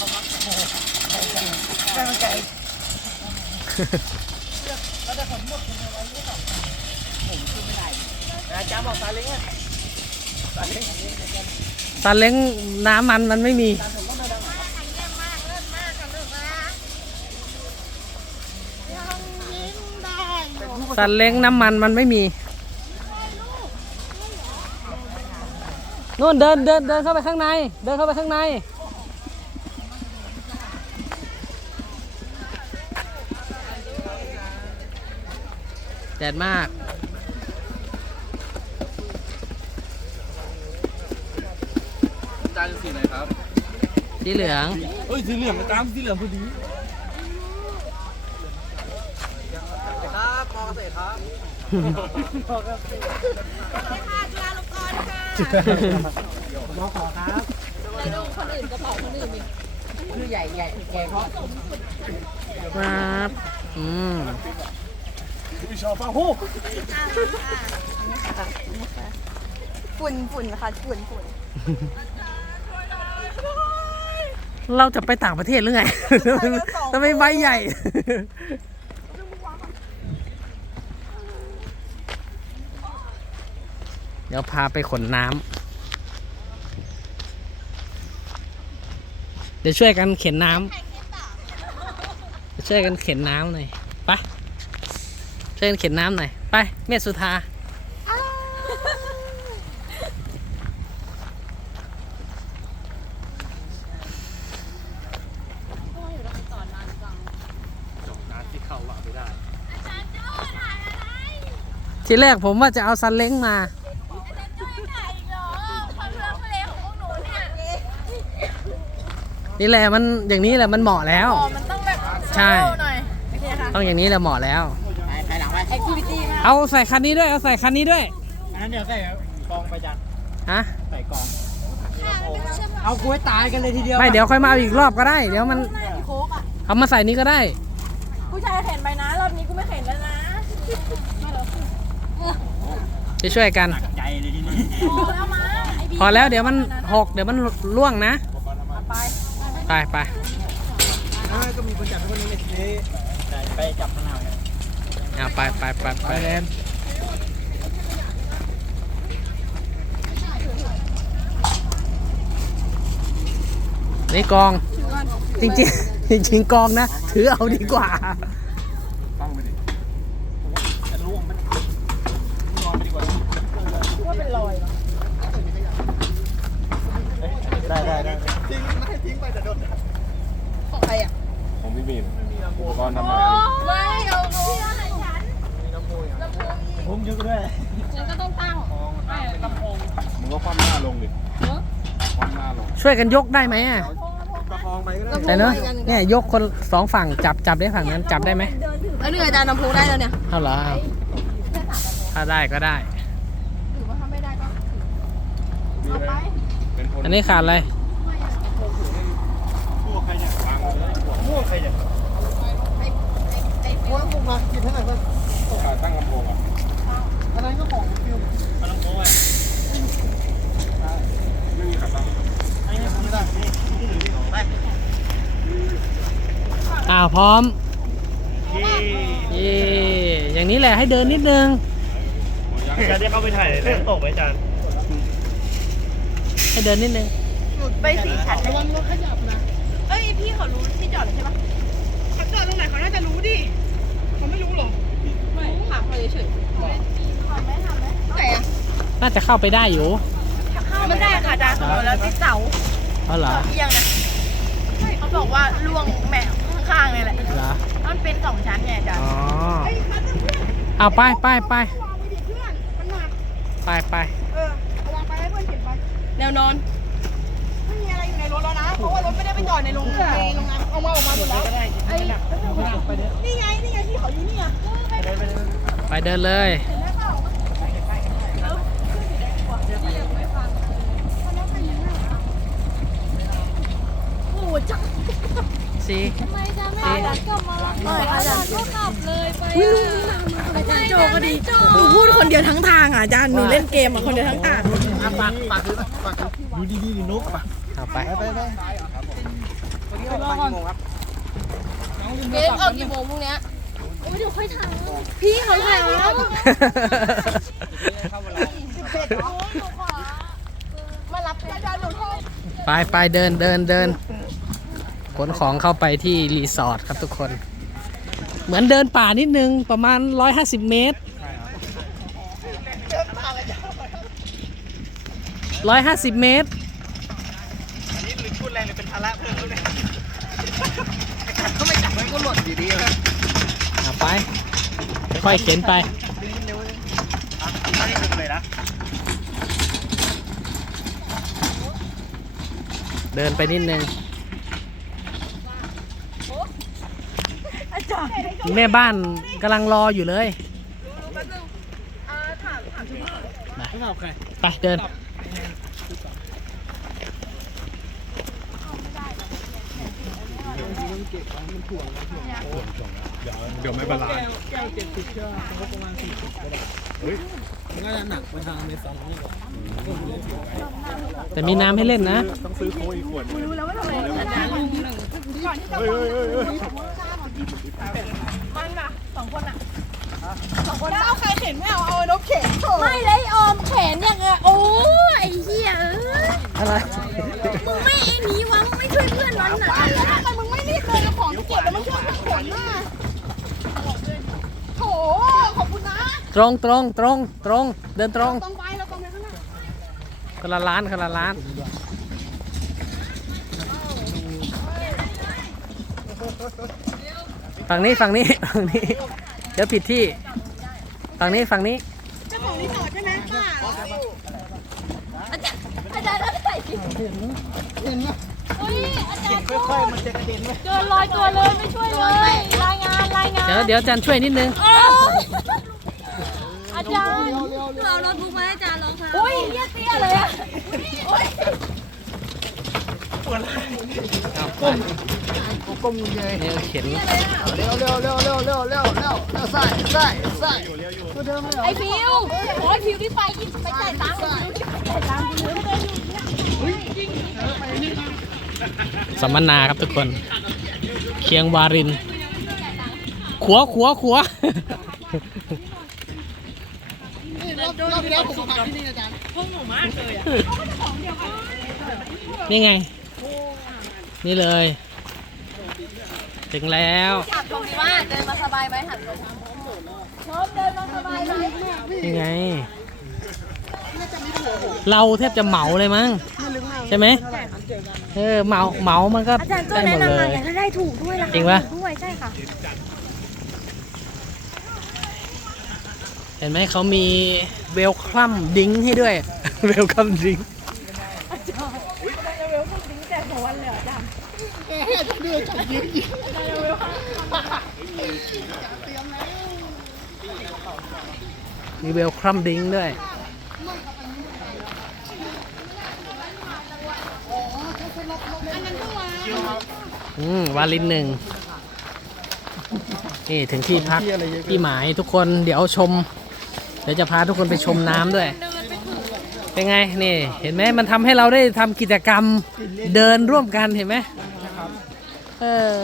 กางได้มันไก่อาจารย์บอกซาเล้งซาเล้งซาเล้งน้ำมันมันไม่มีซาเล้งน้ำมันมันไม่มีนู่นเดินเดินเดินเข้าไปข้างใน เดินเข้าไปข้างใน แดดมาก จานสีไหนครับ สีเหลือง เอ้ยสีเหลืองอาจารย์สีเหลืองพอดีครับมอเกษตรครับค่ะจุฬาลงกรณ์ค่ะมอขอครับไปดูคนอื่นกระเป๋าคนอื่นดิชื่อใหญ่ใหญ่ใหญ่เพราะครับ อืม วิชาฟ้าหูฝุ่นฝุ่นค่ะฝุ่นฝุ่นเราจะไปต่างประเทศหรือไงทำไมใบใหญ่ เดี๋ยวพาไปขนน้ำ เดี๋ยวช่วยกันเข็นน้ำเดี๋ยวช่วยกันเข็นน้ำหน่อย ไปช่วยกันเข็นน้ำหน่อย ไป เมธสุธาน้ำที่เข้าว่าไม่ได้ทีแรกผมว่าจะเอาซันเล้งมา นี่แหละมันอย่างนี้แหละมันเหมาะแล้วอ๋อมันต้องแบบใช่โซ่หน่อยโอเคค่ะต้องอย่างนี้แหละเหมาะแล้ว เอาใส่คันนี้ด้วย เอาใส่คันนี้ด้วย อันนั้นเดี๋ยวใส่กองไปจันฮะ ใส่กอง เอากูให้ตายกันเลยทีเดียวไม่เดี๋ยวค่อยมาเอาอีกรอบก็ได้ เดี๋ยวมันโค้กอะ เอามาใส่นี้ก็ได้ ผู้ชายเข็นไปนะ รอบนี้กูไม่เข็นแล้วนะจะช่วยกันใจเลยทีนี้พอแล้วมาไอ้บีพอแล้วเดี๋ยวมันหกเดี๋ยวมันล่วงนะ ไปไปไป ก็มีคนจับทุกคนนี้เลยไปจับมะนาวกัน เอาไปไปไปไปแดนนี่กอง จริงๆจริงๆกองนะ ถือเอาดีกว่าตั้งไปดิจะล่วงมันนอนไปดีกว่าว่าเป็นรอยเหรอได้ได้ได้ทิ้งไม่ให้ทิ้งไปแต่โดนของใครอะผมพี่บีมอุปกรณ์ทำงานไม่เอา ผมยึกด้วยฉันก็ต้องตั้งไม่ลำโพงมึงก็คว่ำหน้าลงดิเนอะคว่ำหน้าลงช่วยกันยกได้ไหมอะประคองไปก็ได้แต่เนอะเนี่ยยกคนสองฝั่งจับจับได้ฝั่งนั้นจับได้ไหมแล้วนี่อาจารย์ลำโพงได้แล้วเนี่ยเอาเหรอเอาถ้าได้ก็ได้หรือว่าถ้าไม่ได้ก็มีไหมเป็นคนอันนี้ขาดอะไรพวกใครเนี่ยฟังเลยพวกม่วงใครเนี่ยโอ้ยผมมากินเท่าไหร่บ้าง ขาตั้งลำโพงอะ อันนั้นก็ของฟิวอันนั้นโอ้ย ไม่มีขาตั้ง อันนี้ผมไม่ได้นี่นี่นี่ไป อ้าว พร้อมเย้เย่อย่างนี้แหละให้เดินนิดนึงอาจารย์ได้เข้าไปถ่ายเรื่องตกไหมอาจารย์ให้เดินนิดนึงไปสี่ชั้นระวังรถขยับนะ เอ้ยพี่เขารู้ที่จอดใช่ปะเขาจอดตรงไหนเขาน่าจะรู้ดิเขาไม่รู้หรอ ไม่ถามเขาเฉยๆทำไหมทำไหมไหนอะน่าจะเข้าไปได้อยู่ เข้าไม่ได้ค่ะอาจารย์เขาแล้วที่เสาเอาเหรอเอียงนะเขาบอกว่าล่วงแหม ข้างๆเลยแหละ เหรอมันเป็นสองชั้นไงอาจารย์ อ๋อเอาไปไปไปวางไปดิเพื่อนมันหนักไปไปเออเอาวางไปให้เพื่อนเข็นไปแนวนอน ไม่มีอะไรอยู่ในรถแล้วนะ เพราะว่ารถไม่ได้ไปจอดในโรงงานในโรงงานเอามาออกมาหมดแล้วไอ้นี่ไง นี่ไงที่เขาอยู่นี่ไงไปเดินเลยโอ้โหจัง สีทำไมจะไม่อาจารย์กลับมาเอออาจารย์ก็กลับเลยไปอาจารย์โจก็ดีหนูพูดคนเดียวทั้งทางอะอาจารย์หนูเล่นเกมอะคนเดียวทั้งทางปากปากปากดูดีดีดีนุ๊กปะเอาไปไปไปไปนี้ออกมากี่โมงครับเบสออกกี่โมงพรุ่งเนี้ยโอ้ยเดี๋ยวค่อยถามพี่เขาถามเข้ามาลองมารับอาจารย์หนูโทษไปไปเดินเดินเดิน ขนของเข้าไปที่รีสอร์ทครับทุกคน เหมือนเดินป่านิดนึงประมาณ 150 เมตร 150 เมตรอันนี้หรือพูดแรงหรือเป็นภาระเพิ่มเลยเขาไม่จับมันก็หล่นอยู่ดีครับอะไป ค่อยเข็นไปดึงเร็วเลยอะไม่ได้ดึงเลยนะ เดินไปนิดนึง แม่บ้านกำลังรออยู่เลยไปเดิน เดี๋ยวไม่บาลานซ์แก้วเจ็ดสิบเชือเขาประมาณสี่สิบก็ได้เฮ้ยมันก็จะหนักไปทางเมซอนนี่ก่อนแต่มีน้ำให้เล่นนะ ต้องซื้อโค้กอีกขวดหนึ่งก่อนที่จะเฮ้ยเฮ้ยเฮ้ยเฮ้ย มันน่ะสองคนน่ะสองคนแล้วเอาใครเข็นไม่เอาเอานกเข็นโถไม่เลยออมแขนอย่างเงี้ยโอ้ยไอ้เหี้ยเอ้ยอะไรมึงไม่ไอ้หนีวะมึงไม่ช่วยเพื่อนมันน่ะบ้านแล้วทำไมมึงไม่รีบเลยเอาของที่เก็บแล้วมาช่วยเพื่อนขนน่ะโถขอบคุณนะตรงตรงตรงตรงเดินตรงตรงไปเราตรงไปข้างหน้าคนละร้านคนละร้าน ฝั่งนี้ฝั่งนี้ฝั่งนี้เดี๋ยวผิดที่ ฝั่งนี้ฝั่งนี้เจ้าของรีสอร์ทใช่ไหมป้าอาจารย์อาจารย์แล้วใส่เฮ้ยอาจารย์ค่อยๆมันจะกระเด็นไหมเกินลอยตัวเลยไม่ช่วยเลยรายงานรายงานเดี๋ยวเดี๋ยวอาจารย์ช่วยนิดนึงอาจารย์เราโน้ตบุ๊กมาให้อาจารย์ลองค่ะโอ้ยเหี้ยเตี้ยเลยอะอุ้ย ก้มเลยเนี่ยเข็นเร็วเร็วเร็วเร็วเร็วเร็วเร็วเร็วใส่ใส่ใส่ไอฟิวโอ้ยฟิวที่ไปกินไปจ่ายตังค์ฟิวที่ไปจ่ายตังค์ฟิวไม่ได้อยู่สัมมนาครับทุกคน เคียงวาริน ขัวขัวขัวนี่ไง นี่เลย ถึงแล้วถามตรงนี้ว่าเดินมาสบายไหมหันตรงชอบเดินมาสบายไหมนี่ไง เราแทบจะเหมาเลยมั้งใช่ไหมเออเหมาเหมามันก็อาจารย์ก็ได้หแนะมดนำเลมายอยากได้ถูกด้วยราคาจริงปะ ถูกด้วยใช่ค่ะเห็นไหมเขามีเวลคัมดิ้งให้ด้วย เวลคัมดิ้ง มีเวลครัมดิ้งด้วยอืมวาลินหนึ่งนี่ถึงที่พักที่หมายทุกคนเดี๋ยวชม เดี๋ยวจะพาทุกคนไปชมน้ำด้วยเป็นไงนี่ เห็นไหมมันทำให้เราได้ทำกิจกรรมเดินร่วมกันเห็นไหม เออ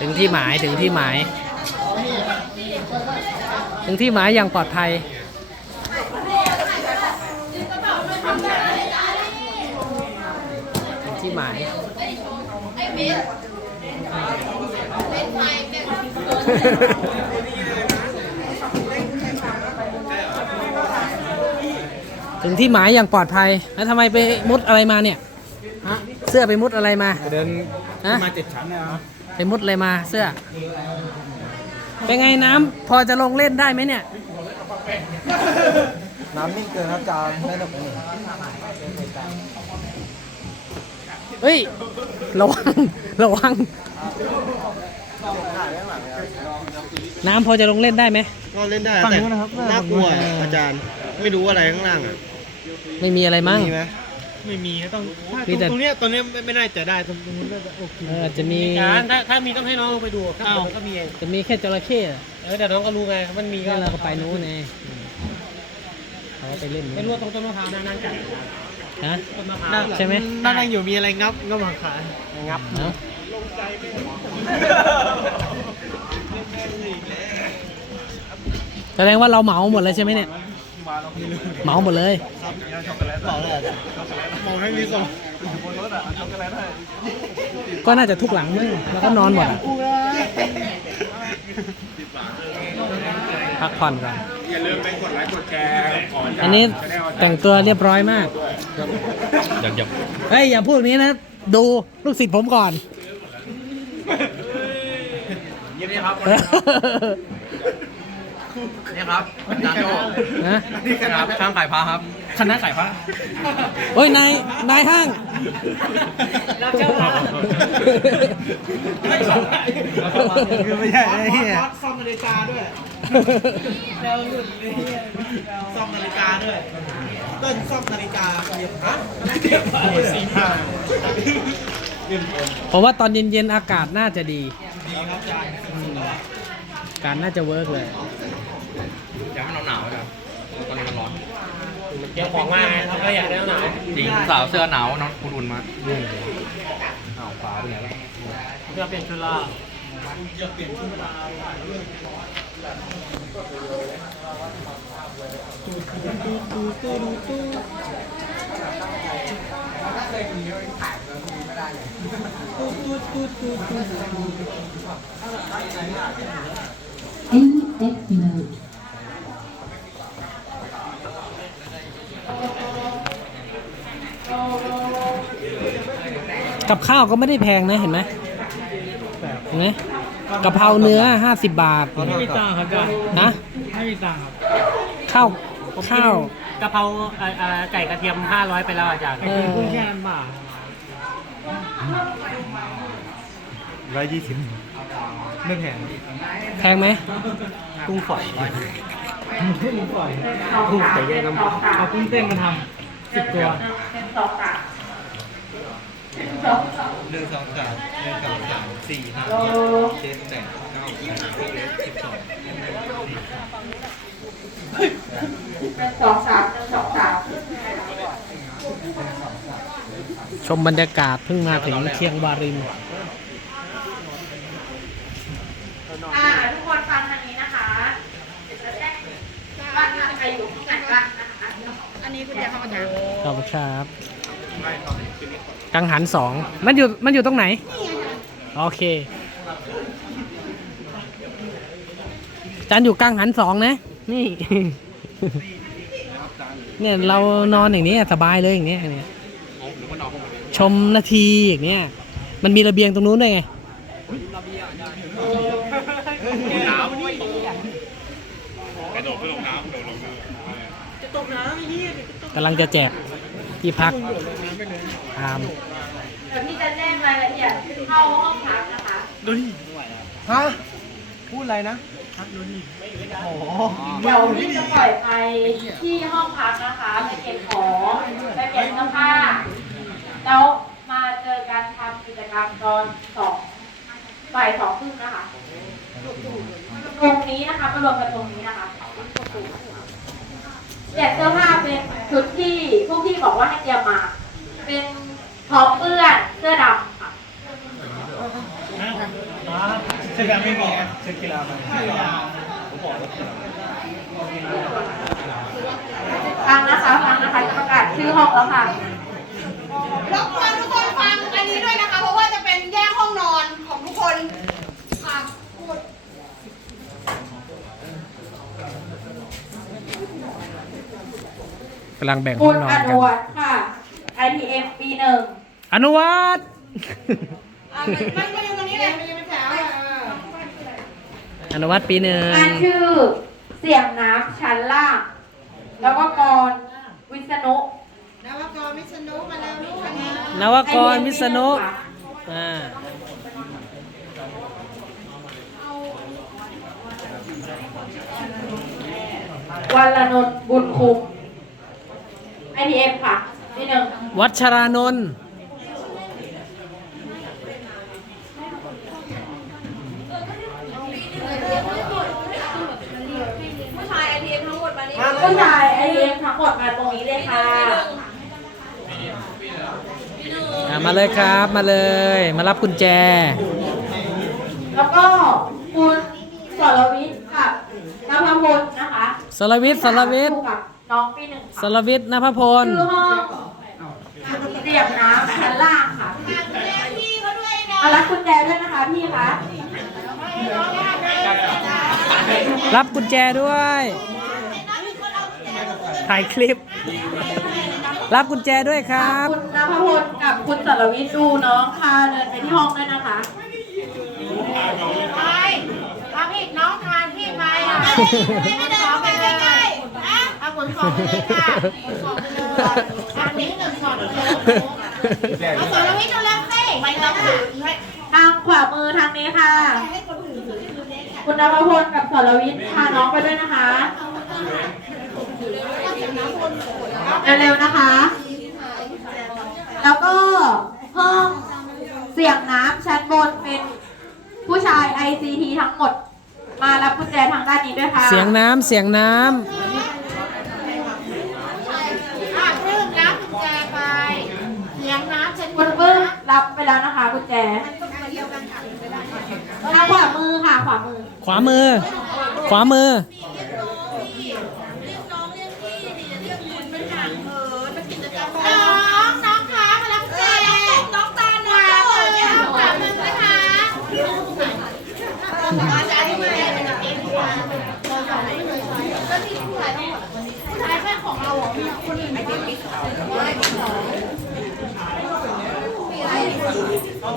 ถึงที่หมายถึงที่หมาย ถึงที่หมายอย่างปลอดภัยถึงที่หมาย ถึงที่หมายอย่างปลอดภัย แล้วทำไมไปมุดอะไรมาเนี่ยฮะเสื้อไปมุดอะไรมา เดินฮะ มาเจ็ดชั้นนะครับไปมุดอะไรมาเสื้อ เป็นไงน้ำพอจะลงเล่นได้ไหมเนี่ย น้ำนิ่งเกินครับจานได้ดอกนี้เฮ้ย ระวัง ระวัง น้ำพอจะลงเล่นได้ไหม ก็เล่นได้ฝั่งแต่นู้นนะครับน่ากลัวอะอาจารย์ ไม่รู้อะไรข้างล่างอะไม่มีอะไรมั้ง มีไหมไม่มีต้องถ้ามีแต่ตรงเนี้ยตรงเนี้ยไม่ไม่น่าจะได้ตรงตรงนู้นน่าจะโอเคเออจะมีถ้าถ้ามีต้องให้น้องลงไปดูถ้ามันก็มีเองจะมีแค่จระเข้อะเออแต่น้องก็รู้ไงมันมีนี่เราก็ไปนู้นไงเขาไปเล่นไม่นู้นรู้ว่าตรงต้นมะพร้าวนั่งนั่งกัน ฮะต้นมะพร้าวใช่ไหม นั่งนั่งอยู่มีอะไรงับงับมาขายงับเนาะแสดงว่าเราเหมาหมดเลยใช่ไหมเนี่ย เหมาหมดเลย บอกเลยมองให้มีส่งก็น่าจะทุกหลังมึงแล้วก็นอนหมดอะ พักผ่อนก่อนอย่าลืมไปกดไลค์กดแชร์ก่อนจะอันนี้แต่งตัวเรียบร้อยมากอยากอยากเฮ้ยอย่าพูดอย่างนี้นะ ดูลูกศิษย์ผมก่อน ยิ้มนี่ครับ นี่ครับจานโจนะนี่ครับช่างขายพระครับคณะขายพระโอ้ยนายนายห้าง รับเจ้าพระคือไม่ใช่ไอ้เหี้ยซ่อมนาฬิกาด้วยแล้วรุ่นไอ้เหี้ยซ่อมนาฬิกาด้วยต้นซ่อมนาฬิกาเรียบฮะเรียบสี่พันผมว่าตอนเย็นๆอากาศน่าจะดี ดีครับอาจารย์อากาศน่าจะเวิร์กเลย อยากให้หนาวๆครับตอนนี้มันร้อนเกี่ยวของมาไงครับก็อยากได้หนาวจริงสาวเสื้อหนาวน้องคุณอุ่นมาหนาวฟ้าเป็นไงล่ะเพื่อเปลี่ยนชุดละ AX mode. กับข้าวก็ไม่ได้แพงนะเห็นไหมเห็นไหมกะเพราเนื้อ50บาทไม่มีตังค์ครับอาจารย์นะไม่มีตังค์ครับข้าวข้าว กะเพราเอ่อเอ่อไก่กระเทียม 500 ไปแล้วอาจารย์ เออ กุ้งแค่นั้นบาทร้อยยี่สิบไม่แพงแพงไหมกุ้งฝอยกุ้งฝอยกุ้งแต่แยกน้ำเอากุ้งเต้นมาทำสิบตัว หนึ่งสองสามหนึ่งสองสามสี่ห้าเจ็ดแปดเก้าสิบสิบสองสองสามหนึ่งสองสามชมบรรยากาศเพิ่งมาถึงเชียงวารินอ่าทุกคนฟังทางนี้นะคะบ้านใครอยู่ที่ไหนบ้างนะคะ อันนี้คุณยายเข้ามาจากขอบคุณครับ กังหันสองมันอยู่มันอยู่ตรงไหน โอเค จานอยู่กังหันสองนะ นี่ เนี่ยเรานอนอย่างนี้สบายเลยอย่างเนี้ยเนี่ยชมนาทีอย่างเนี้ย มันมีระเบียงตรงนู้นด้วยไงกระโดดขึ้นลงน้ำโดดลงน้กำลังจะแจก ที่พักอามเดี๋ยวพี่จะแจ้งรายละเอียดเข้าห้องพักนะคะฮะพูดอะไรนะโอ้โหเดี๋ยวพี่จะปล่อยไปที่ห้องพักนะคะไปเก็บของไปเปลี่ยนเสื้อผ้าแล้วมาเจอกันทำกิจกรรมตอนสองบ่ายสองครึ่งนะคะตรงนี้นะคะมารวมกันตรงนี้นะคะเปลี่ยนเสื้อผ้าเป็นชุดที่ พวกพี่บอกว่าให้เตรียมมา เป็นพร้อมเปื้อนเสื้อดำค่ะเสื้อไม่มีนะเสื้อกีฬาไปฟังนะคะฟังนะคะจะประกาศชื่อห้องแล้วค่ะรบกวนทุกคนฟังอันนี้ด้วยนะคะ เพราะว่าจะเป็นแยกห้องนอนของทุกคนค่ะพูด กำลังแบ่งห้คุองณนอนอกันนุวัฒน์ค่ะ ITM ปีหนึ่งอนุวัฒน์อะมันมันอยู่ตรงนี้เลยมันอยู่เป็นแถวอะเอออนุวัฒน์ปีหนึ่งอ่านชื่อเสียงน้ำชั้นล่าง แล้วก็กรวิษณุนวกรมิสนุมาแล้วลูกอันนี้นวกรวิษณุอ่าวันละนนท์บุญคุม ITM ค่ะปีหนึ่งนึ่งวัชรานนท์ผู้ชายไอทีเอ็มทั้งหมดมานี่ผู้ชายไอเอ็มทั้งหมดมาตรงนี้เลยค่ะอะมาเลยครับมาเลย มารับกุญแจ แล้วก็คุณสรวิทย์กับนภพลนะคะสรวิทย์สรวิทย์อยู่กับ น้องปีหนึ่งสค่ะรวิทย์นภพล ชื่อห้องเรียบน้ำชั้นล่างค่ะพี่เขาด้วยนะมารับกุญแจด้วยนะคะพี่คะรับกุญแจด้วย ถ่ายคลิป รับกุญแจด้วยครับ คุณนภพลกับคุณสรวิทย์ดูน้องค่ะเดินไปที่ห้องด้วยนะคะ ไปเอาพี่น้องทานพี่ไปอะไม่ไม่เดินไปใกล้ๆนะเอา ขนของไปเลยค่ะขนของไปเลยทางนี้หนึ่งช็อตเลยเอาสอนวิทย์ดูแล้วสิไม่ต้องค่ะทางขวามือทางนี้ค่ะ คุณนภพลกับสรวิทย์พาน้องไปด้วยนะคะเร็วๆนะคะ แล้วก็ห้องเสียงน้ำชั้นบนเป็นผู้ชาย ICT ทั้งหมด มารับกุญแจทางด้านนี้ด้วยค่ะ เสียงน้ำเสียงน้อะเรื่องรับกุญแจไปเสียงน้ำฉัน คุณปึ้ง รับไปแล้วนะคะกุญแจทางขวามือค่ะขวามือำขวามือ ขวามือน้องน้องคะมารับกุญแจน้องตาหนาเลยขวามือนะคะอาจารย์ที่มาเป็นเองค่ะก็ที่ผู้ชายต้องหมดผู้ชายแค่ของเราอะมีคนอื่นไม่ได้มีโอ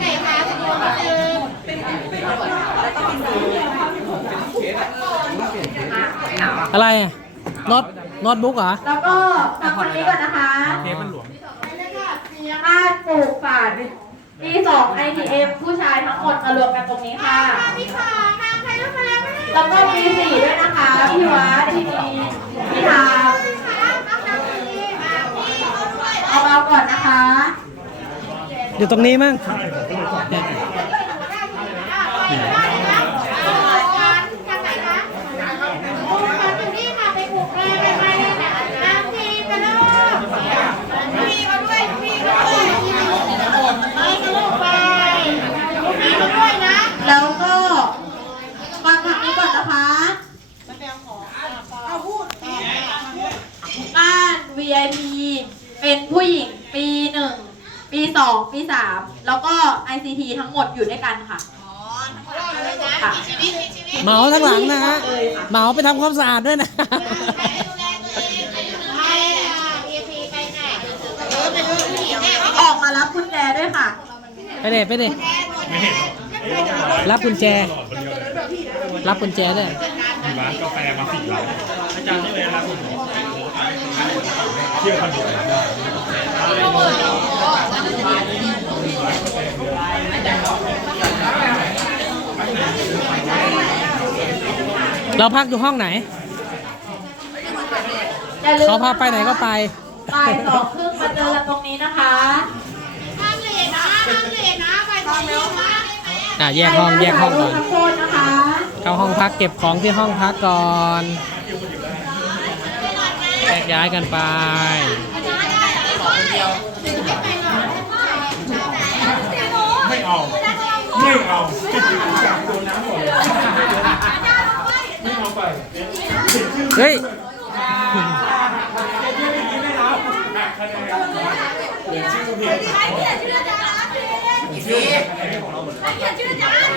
เคค่ะสวัสดีค่ะ อะไรอะโน้ตโน้ตบุ๊กเหรอแล้วก็ฟังทางนี้ก่อนนะคะเทปมันหลวมบ้านปลูกป่าปีสอง ITM ผู้ชายทั้งหมดมารวมกันตรงนี้ค่ะพี่ขอมาใครต้องมาแล้วไม่ได้แล้วก็ปีสี่ด้วยนะคะพี่วัดพี่มีพี่ทามเอาน้ำดีมาพี่เขาด้วยเอามาก่อนนะคะ อยู่ตรงนี้มั้ง แล้วก็ฟังทางนี้ก่อนนะคะ บ้าน VIP เป็นผู้หญิงปีหนึ่ง ปีส องปีสามแล้วก็ ICT ทั้งหมดอยู่ด้วยกันค่ะค่ะเหมาทั้งหลังนะฮะเหมาไปทำความสะอาดด้วยนะออกมารับกุญแจด้วยค่ะ ไปเด็ไปเด็รับกุญแจ รับกุญแจด้วยมีร้านกาแฟมาสี่ร้านอาจารย์นี่เลยรับผมเที่ยวคอนโด เราพักอยู่ห้องไหน อย่าลืมเขาพาไปไหนก็ไป บ่ายสองครึ่งมาเจอกันตรงนี้นะคะอะแยกห้องแยกห้องก่อนข้าวโพดนะคะ เข้าห้องพักเก็บของที่ห้องพักก่อนแยกย้ายกันไปไม่ เอาไม่เอาจากตัวน้ำก่อนเลยไม่เอาไปเฮ้ยเดี๋ยวชื่เพจใครเขียนชื่อาเขียนชื่ออาจารย์